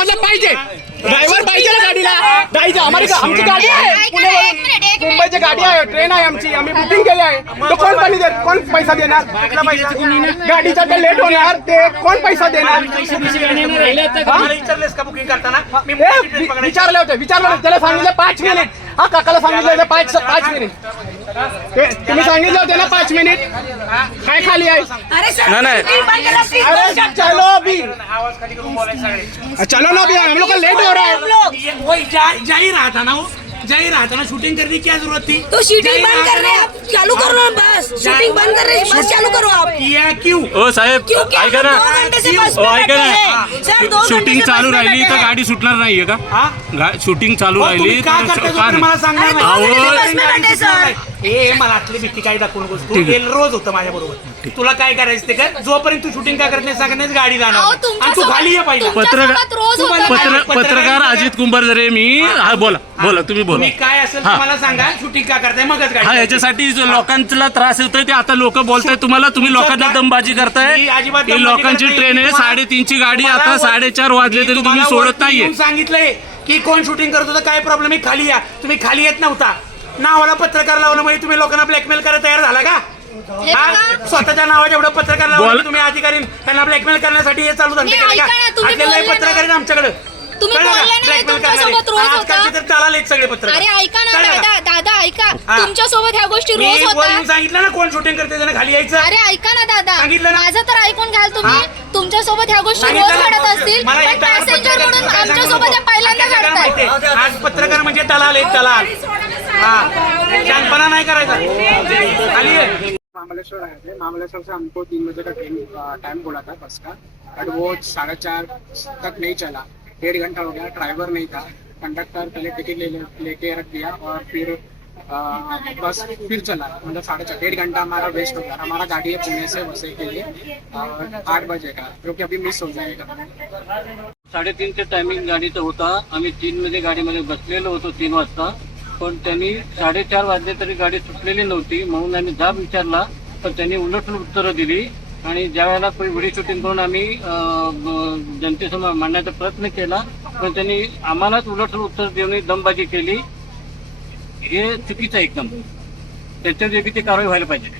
मतलब पाहिजे, ड्रायव्हर पाहिजे ना गाडीला. आमची गाडी आहे, पुण्यावरून मुंबईची गाडी आहे, ट्रेन आहे आमची, आम्ही बुकिंग केली आहे. तो कोण पैसा देणार? कुठला पैसा? गाडीचा ते लेट होणार, ते कोण पैसा देणार? बुकिंग करताना विचारले होते, त्याला सांगितलं 5 मिनिट. हा काकाला सांगितलं होतं 5 मिनिट. तुम्ही सांगितलं होते ना 5 मिनिट. काय खाली आहे? अरे चलो अभी, चलो ना अभी, हम लोग का लेट हो रहा है. जा ही रहा था ना, शूटिंग करने की क्या जरूरत थी? तो शूटिंग बंद कर रहे हैं आप, चालू करो ना बस. शूटिंग बंद कर रहे हैं, बस चालू करो आप. किया क्यों? ओ साहेब क्योंकि हम ऐका ना, 2 घंटे से बस ओ में ऐका बैठे ना, हैं. सर 2 घंटे शूटिंग से चालू बस में राहिली तर बैठे गाडी सुटणार नाहीये का? हा? शूटिंग चालू तुम्ही राहिली काय करता तर तुम्ही मला सांगणार अरे, नाही. दोन घंटे गाडी बस में बैठे, सुटणार सर. नाही. हे मला आतली भीती काही दाखवू नकोस तू. हे रोज होतं माझ्या बरोबर. तुला काय करायचं ते कर. जोपर्यंत तू शूटिंग काय करत नाही सांगत नाही, गाडी जाणार अहो, नाही. आणि तू खाली ये पहिला. पत्रकार अजित कुंभारजरे मी. हा बोला तुम्ही बोला. तुम्ही काय असेल तुम्हाला सांगा, शूटिंग का करताय मगच हा गाडी. याच्यासाठी जो लोकांना त्रास होतोय ते आता लोक बोलताय तुम्हाला, तुम्ही लोकांना दमबाजी करताय. मी अजिबात ही दमबाजी लोकांची करत नाही. ट्रेन आहे, तुम्हाला- 3:30ची गाडी, तुम्हाला आता वर- 4:30 वाजले तरी तुम्ही तुम्हाला सोडत वरती नाहीये. येऊन सांगितलंय की कोण शूटिंग करत होतं, काय प्रॉब्लेम आहे, खाली या. तुम्ही खाली येत नव्हता. नावाला पत्रकार लावलं म्हणजे तुम्ही लोकांना ब्लॅकमेल करायला तयार झाला का? हा? स्वतःच्या नावाच्या एवढं पत्रकार लावलं तुम्ही अधिकारी त्यांना ब्लॅकमेल करण्यासाठी हे चालू धंदे केले का? आपल्याला पत्रकार आहेत आमच्याकडे. तुम्ही बोलले नाही, तुमच्यासोबत रोज होता. आजकालचे तर चालालेत सगळे पत्रकार. अरे ऐका ना दादा ऐका, हा. तुमच्यासोबत ह्या गोष्टी मी रोज वरून होतात. सांगितलं ना कोण शूटिंग करते त्यांना खाली यायचं. अरे ऐका ना दादा, सांगितलं ना. माझं तर ऐकून घ्याल तुम्ही. हा. तुमच्यासोबत ह्या गोष्टी रोज सांगितलं ना. घडत असतील, मला पण एक टायर पॅसेंजर पत्रकार म्हणून काय सांगू आमच्यासोबत नको. या पहिल्यांदा आपल्याला काय घडताय. माहितीये? आज पत्रकार म्हणजे दलाल एक दलाल. हा, शानपणा नाही करायचा. खाली ये. महाबलेश्वर आए थे। महाबलेश्वर से हमको 3 बजे का ट्रेन टाइम बोला था बस का, बट वो 4:30 तक नहीं चला. 1.5 घंटा हो गया, ड्राइवर नहीं था. कंडक्टर पहले टिकट लेके रख दिया और फिर बस फिर चला. मतलब 4:30 1.5 घंटा हमारा वेस्ट हो गया. हमारा गाड़ी है पुणे से वसई के लिए और 8 बजे का, जो कि अभी मिस हो जाएगा. 3:30चे टायमिंग गाडीचा होता. आम्ही 3 मध्ये गाडीमध्ये बसलेलो होतो 3 वाजता, पण त्यांनी 4:30 वाजले तरी गाडी सुटलेली नव्हती. म्हणून आम्ही जाब विचारला, तर त्यांनी उलट उत्तरं दिली. आणि ज्या वेळेला व्हिडिओ शूटिंग करून आम्ही जनतेसमोर मांडण्याचा प्रयत्न केला, पण त्यांनी आम्हालाच उलट उत्तर देऊन दमबाजी केली. हे चुकीचं आहे एकदम. त्याच्यावर योग्य ती कारवाई व्हायला पाहिजे.